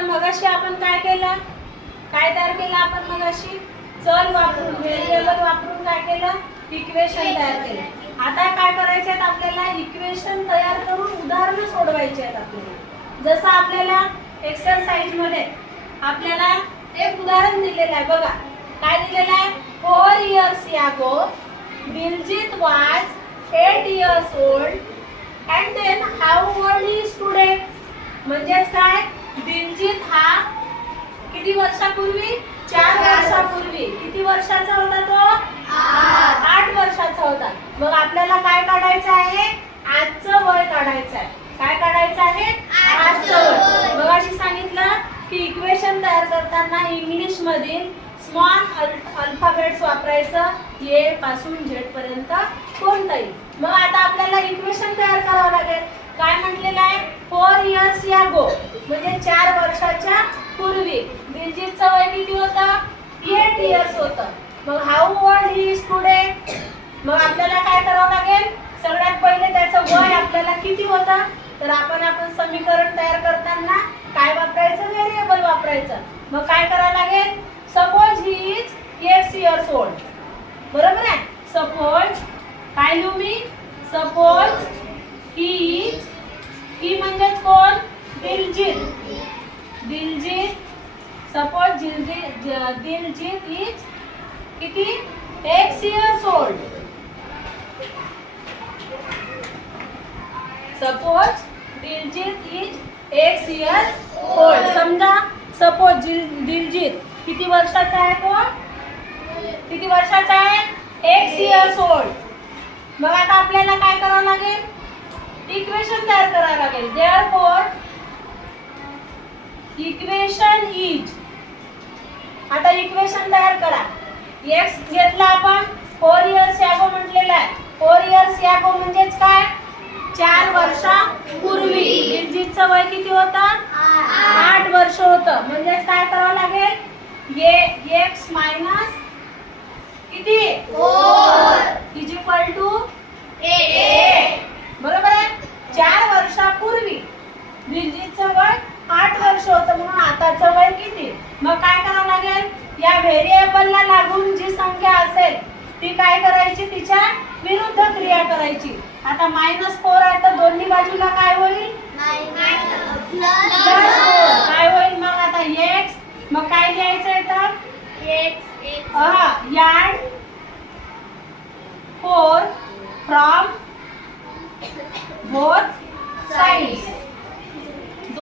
आता मगाशी आपण काय केलं? काय तयार केलं आपण मगाशी? चल वापरून व्हेरिएबल वापरून काय केलं? इक्वेशन तयार केलं. आता काय करायचे आहेत आपल्याला? इक्वेशन तयार करून उदाहरणं सोडवायची आहेत आपल्याला. जसं आपल्याला एक्सरसाइजमध्ये आपल्याला एक उदाहरण दिलेलं आहे. बघा काय दिलेलं आहे? Four years ago Diljit was eight years old and then how old he student म्हणजेच काय? किती वर्षापूर्वी? चार वर्षापूर्वी. किती वर्षाचा होता तो? आठ. वर्षाचा होता. मग आपल्याला काय काढायचं आहे? आजचं वय काढायचं आहे. काय काढायचं आहे? आजचं वय. मग अशी सांगितलं की इक्वेशन तयार करताना इंग्लिश मधील स्मॉल अल्फाबेट्स वापरायचं. ए पासून झेड पर्यंत कोणताही. मग आता आपल्याला इक्वेशन तयार करावं लागेल काय म्हटलेलं आहे फोर इयर्स या गो म्हणजे चार वर्षाच्या पूर्वी दिलजीतचा वय किती होता? एट इयर्स होतं. मग हाऊ वर्ल्ड ही स्टुडंट मग आपल्याला काय करावं लागेल? सगळ्यात पहिले त्याचं वय आपल्याला किती होतं? तर आपण आपण समीकरण तयार करताना काय वापरायचं? व्हेरिएबल वापरायचं. मग काय करावं लागेल? Suppose he is eight years old बरोबर आहे? सपोज काय लिहू मी? सपोज ही इज ही म्हणजेच कोण दिलजीत दिलजीत सपोज दिलजीत इज किती? X years old suppose Diljit is X years old समजा सपोज दिलजीत किती वर्षाचा आहे कोण किती वर्षाचा आहे? एक्स इयर्स ओल्ड मग आता आपल्याला काय करावं लागेल? इक्वेशन तयार करावं लागेल. देअर फोर इक्वेशन इज आता इक्वेशन तयार करा. एक्स घेतला आपण फोर इयर्स यागो म्हटलेला आहे. फोर इयर्स यागो म्हणजेच काय? चार वर्षापूर्वी दिलजीतचं वय किती होतं? आठ. वर्ष होतं. म्हणजेच काय करावं लागेल? ये एक्स मायनस किती इज इक्वल टू बरोबर आहे चार वर्षापूर्वी दिलजीतचं वय आठ वर्ष होतं म्हणून आताचं वय किती मग काय करावं लागेल या व्हेरिएबलला लागून जी संख्या असेल ती काय करायची? तिच्या विरुद्ध क्रिया करायची. आता मायनस फोर आहे तर दोन्ही बाजूला काय होईल? काय होईल मग आता एक्स मग काय लिहायचंय तर yard four from both sides